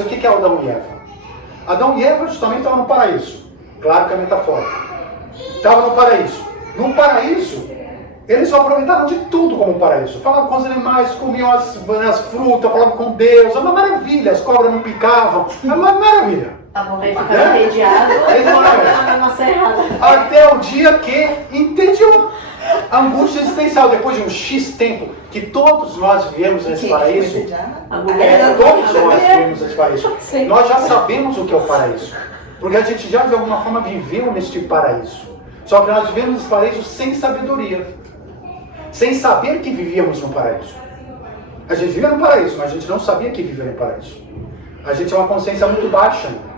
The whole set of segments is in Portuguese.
O que é Adão e Eva? Adão e Eva justamente estavam no paraíso. Claro que é metafórico. Estavam no paraíso. No paraíso, eles só aproveitaram de tudo como paraíso. Falavam com os animais, comiam as frutas, falavam com Deus. É uma maravilha. As cobras não picavam. É uma maravilha. Tá bom, vai ficar entediado. Até o dia que entediou. A angústia existencial, depois de um X tempo que todos nós vivemos nesse paraíso, todos nós vivemos nesse paraíso, nós já sabemos o que é o paraíso, porque a gente já de alguma forma viveu neste paraíso, só que nós vivemos nesse paraíso sem sabedoria, sem saber que vivíamos no paraíso. A gente vivia no paraíso, mas a gente não sabia que vivia no paraíso. A gente é uma consciência muito baixa ainda.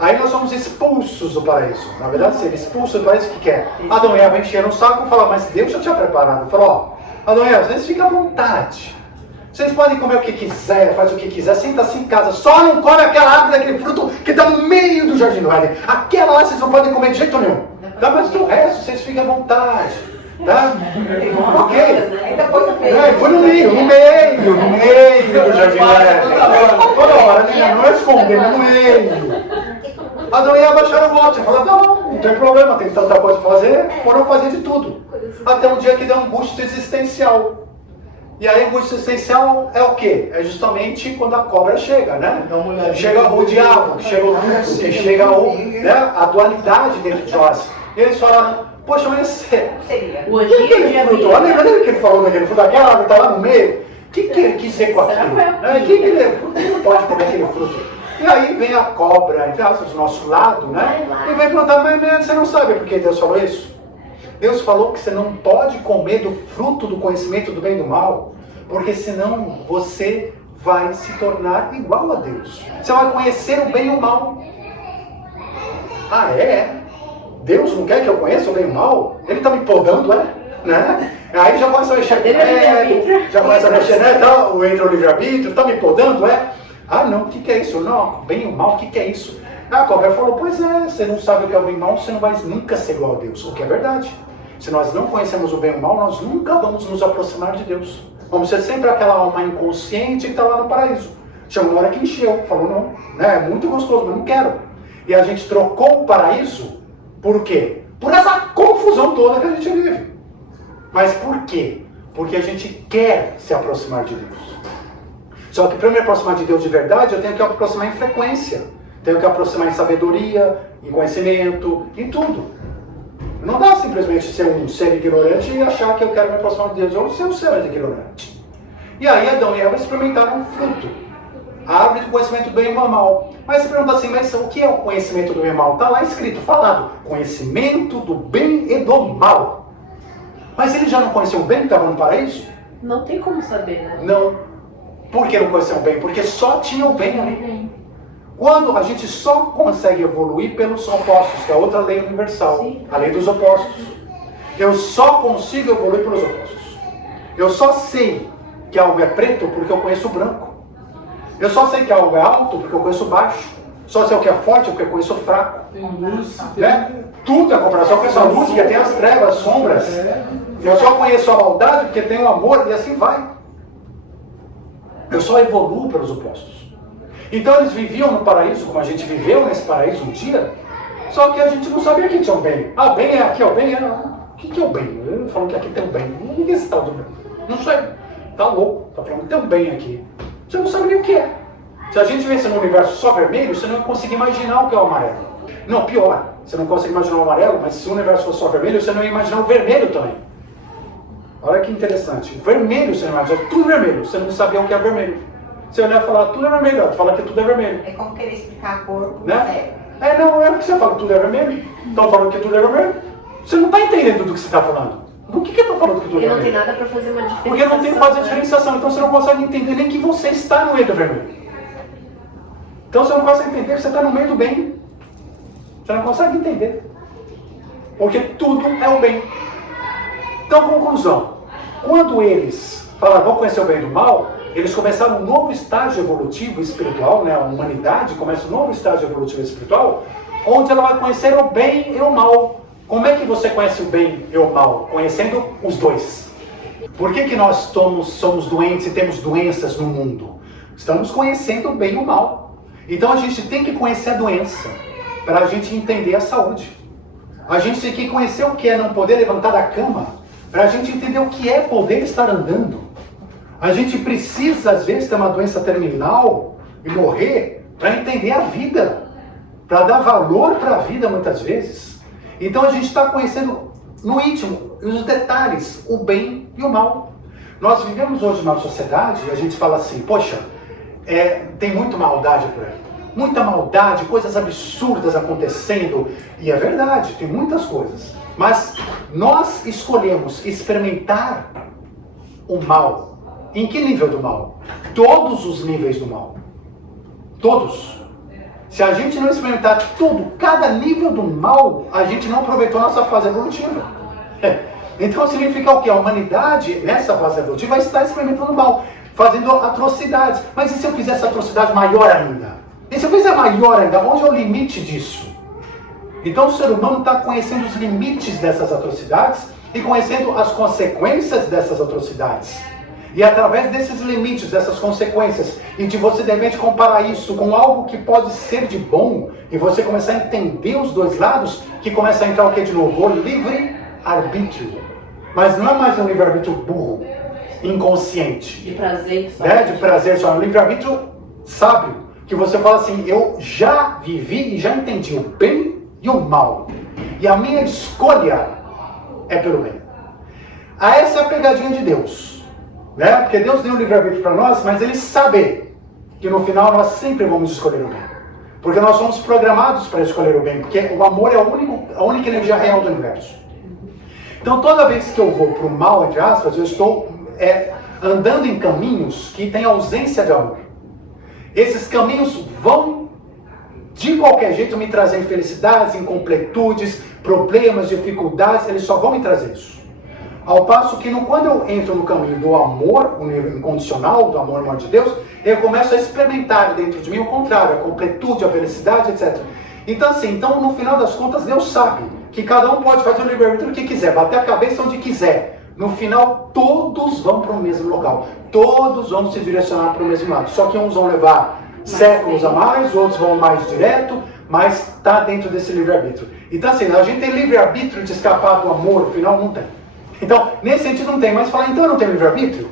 Aí nós somos expulsos do paraíso. Na verdade, ser expulso do paraíso, o que é? Adão e Eva encheram o saco e falaram, mas Deus já tinha preparado. Falou, ó, Adão e Eva, vocês ficam à vontade. Vocês podem comer o que quiser, faz o que quiser, senta-se em casa. Só não come aquela árvore daquele fruto que está no meio do jardim do Éden. Aquela lá vocês não podem comer de jeito nenhum. Tá? Mas do resto, vocês ficam à vontade. Tá? Ok? Foi no meio do jardim do Éden. Toda hora, não é escondendo, no meio. Adão e Eva acharam o voto, falaram, não tem problema, tem tanta coisa para fazer, foram fazer de tudo. Até um dia que deu angústia existencial. E a angústia existencial é o quê? É justamente quando a cobra chega, né? Chega o diabo, chega a dualidade dentro de nós. E eles falaram, poxa, mas o aquele fruto, olha o que ele falou daquele fruto, aquela árvore está lá no meio. O que ele quis dizer com aquilo? Por que ele não pode comer aquele fruto? E aí vem a cobra, entre aspas, do nosso lado, né? E vem perguntar, mas você não sabe por que Deus falou isso? Deus falou que você não pode comer do fruto do conhecimento do bem e do mal, porque senão você vai se tornar igual a Deus. Você vai conhecer o bem e o mal. Ah, é? Deus não quer que eu conheça o bem e o mal? Ele está me podando, é? Né? Aí já começa a mexer, já começa a mexer, né? Então, entra o livre-arbítrio, está me podando, é? Ah, não, o que é isso? Não, bem ou mal, o que é isso? A cobra falou, pois é, você não sabe o que é o bem e o mal, você não vai nunca ser igual a Deus. O que é verdade. Se nós não conhecemos o bem e o mal, nós nunca vamos nos aproximar de Deus. Vamos ser sempre aquela alma inconsciente que está lá no paraíso. Chegou na hora que encheu, falou, não, né, é muito gostoso, mas não quero. E a gente trocou o paraíso por quê? Por essa confusão toda que a gente vive. Mas por quê? Porque a gente quer se aproximar de Deus. Só que para me aproximar de Deus de verdade, eu tenho que aproximar em frequência. Tenho que aproximar em sabedoria, em conhecimento, em tudo. Não dá simplesmente ser um ser ignorante e achar que eu quero me aproximar de Deus, ou ser um ser ignorante. E aí Adão e Eva experimentaram um fruto. A árvore do conhecimento do bem e do mal. Mas você pergunta assim, mas o que é o conhecimento do bem e do mal? Está lá escrito, falado. Conhecimento do bem e do mal. Mas ele já não conhecia o bem que estava no paraíso? Não tem como saber, né? Não. Por que não conheciam o bem? Porque só tinha o bem ali. Quando a gente só consegue evoluir pelos opostos, que é outra lei universal, a lei dos opostos. Eu só consigo evoluir pelos opostos. Eu só sei que algo é preto porque eu conheço o branco. Eu só sei que algo é alto porque eu conheço o baixo. Só sei o que é forte porque eu conheço o fraco. Né? Tudo é comparação, eu conheço a luz porque tem as trevas, as sombras. Eu só conheço a maldade porque tem o amor e assim vai. Eu só evoluo pelos opostos. Então eles viviam no paraíso, como a gente viveu nesse paraíso um dia, só que a gente não sabia que tinha um bem. Ah, bem é aqui, ó, bem é... O que é o bem? Eu falo que aqui tem um bem. Ninguém se tal do bem. Não sei. Tá louco. Tá falando que tem um bem aqui. Você não sabe nem o que é. Se a gente vivesse num universo só vermelho, você não ia conseguir imaginar o que é o amarelo. Não, pior. Você não consegue imaginar o amarelo, mas se o universo fosse só vermelho, você não ia imaginar o vermelho também. Olha que interessante. Vermelho, você não imagina, tudo vermelho. Você não sabia o que é vermelho. Você olhar e falar, tudo é vermelho. Fala que tudo é vermelho. É como querer explicar a cor pro né? Não, é porque você fala que tudo é vermelho. Estão falando que tudo é vermelho. Você não está entendendo do que você está falando. Do que eu estou falando que tudo é vermelho? Porque não tem nada para fazer uma diferenciação. Porque não tem que fazer diferenciação. Então você não consegue entender nem que você está no meio do vermelho. Então você não consegue entender que você está no meio do bem. Você não consegue entender. Porque tudo é o bem. Então, conclusão. Quando eles falaram, vamos conhecer o bem e do mal, eles começaram um novo estágio evolutivo espiritual, né? A humanidade começa um novo estágio evolutivo espiritual, onde ela vai conhecer o bem e o mal. Como é que você conhece o bem e o mal? Conhecendo os dois. Por que nós somos doentes e temos doenças no mundo? Estamos conhecendo o bem e o mal. Então a gente tem que conhecer a doença para a gente entender a saúde. A gente tem que conhecer o que é não poder levantar da cama para a gente entender o que é poder estar andando. A gente precisa, às vezes, ter uma doença terminal e morrer para entender a vida, para dar valor para a vida muitas vezes. Então a gente está conhecendo no íntimo, os detalhes, o bem e o mal. Nós vivemos hoje numa sociedade e a gente fala assim, poxa, tem muita maldade por aí. Muita maldade, coisas absurdas acontecendo. E é verdade, tem muitas coisas. Mas nós escolhemos experimentar o mal. Em que nível do mal? Todos os níveis do mal. Todos. Se a gente não experimentar tudo, cada nível do mal, a gente não aproveitou nossa fase evolutiva. Então significa o quê? A humanidade, nessa fase evolutiva, vai estar experimentando o mal, fazendo atrocidades. Mas e se eu fizer essa atrocidade maior ainda? E se eu fizer maior ainda, onde é o limite disso? Então o ser humano está conhecendo os limites dessas atrocidades e conhecendo as consequências dessas atrocidades. E através desses limites, dessas consequências, e de você de repente comparar isso com algo que pode ser de bom, e você começar a entender os dois lados, que começa a entrar o que de novo? O livre-arbítrio. Mas não é mais um livre-arbítrio burro, inconsciente. De prazer só. De prazer só. É um livre-arbítrio sábio, que você fala assim, eu já vivi e já entendi o bem e o mal. E a minha escolha é pelo bem. Essa é a pegadinha de Deus. Porque Deus deu um livre-arbítrio para nós, mas Ele sabe que no final nós sempre vamos escolher o bem. Porque nós somos programados para escolher o bem, porque o amor é a única energia real do universo. Então toda vez que eu vou para o mal, entre aspas, eu estou andando em caminhos que têm ausência de amor. Esses caminhos vão, de qualquer jeito, me trazer infelicidades, incompletudes, problemas, dificuldades, eles só vão me trazer isso. Ao passo que quando eu entro no caminho do amor, o nível incondicional, do amor de Deus, eu começo a experimentar dentro de mim o contrário, a completude, a felicidade, etc. Então assim, no final das contas, Deus sabe que cada um pode fazer o livre-arbítrio que quiser, bater a cabeça onde quiser. No final, todos vão para o mesmo local. Todos vão se direcionar para o mesmo lado. Só que uns vão levar séculos a mais, outros vão mais direto, mas está dentro desse livre-arbítrio. Então assim, a gente tem livre-arbítrio de escapar do amor, no final não tem. Então, nesse sentido não tem, mas falar, então eu não tenho livre-arbítrio?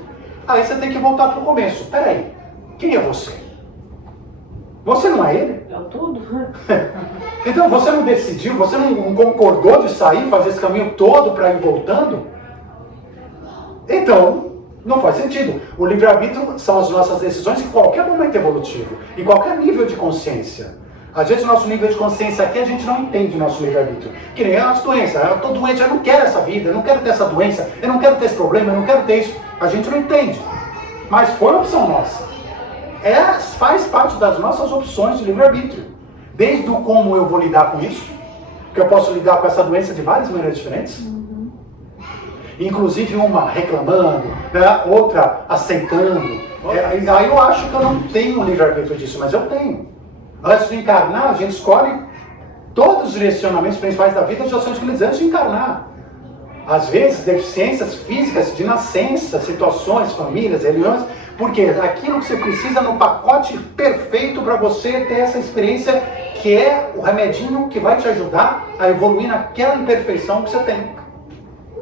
Aí você tem que voltar para o começo. Peraí, quem é você? Você não é ele? É o tudo. Então você não decidiu, você não concordou de sair, fazer esse caminho todo para ir voltando? Então, não faz sentido. O livre-arbítrio são as nossas decisões em qualquer momento evolutivo, em qualquer nível de consciência. Às vezes o nosso nível de consciência aqui, a gente não entende o nosso livre-arbítrio. Que nem as doenças. Eu estou doente, eu não quero essa vida, eu não quero ter essa doença, eu não quero ter esse problema, eu não quero ter isso. A gente não entende. Mas foi uma opção nossa. Faz parte das nossas opções de livre-arbítrio. Desde o como eu vou lidar com isso, que eu posso lidar com essa doença de várias maneiras diferentes. Inclusive uma reclamando, outra aceitando. Aí eu acho que eu não tenho livre-arbítrio disso, mas eu tenho. Antes de encarnar, a gente escolhe todos os direcionamentos principais da vida já são escolhidos antes de encarnar. Às vezes, deficiências físicas de nascença, situações, famílias, religiões, porque aquilo que você precisa no pacote perfeito para você ter essa experiência que é o remedinho que vai te ajudar a evoluir naquela imperfeição que você tem.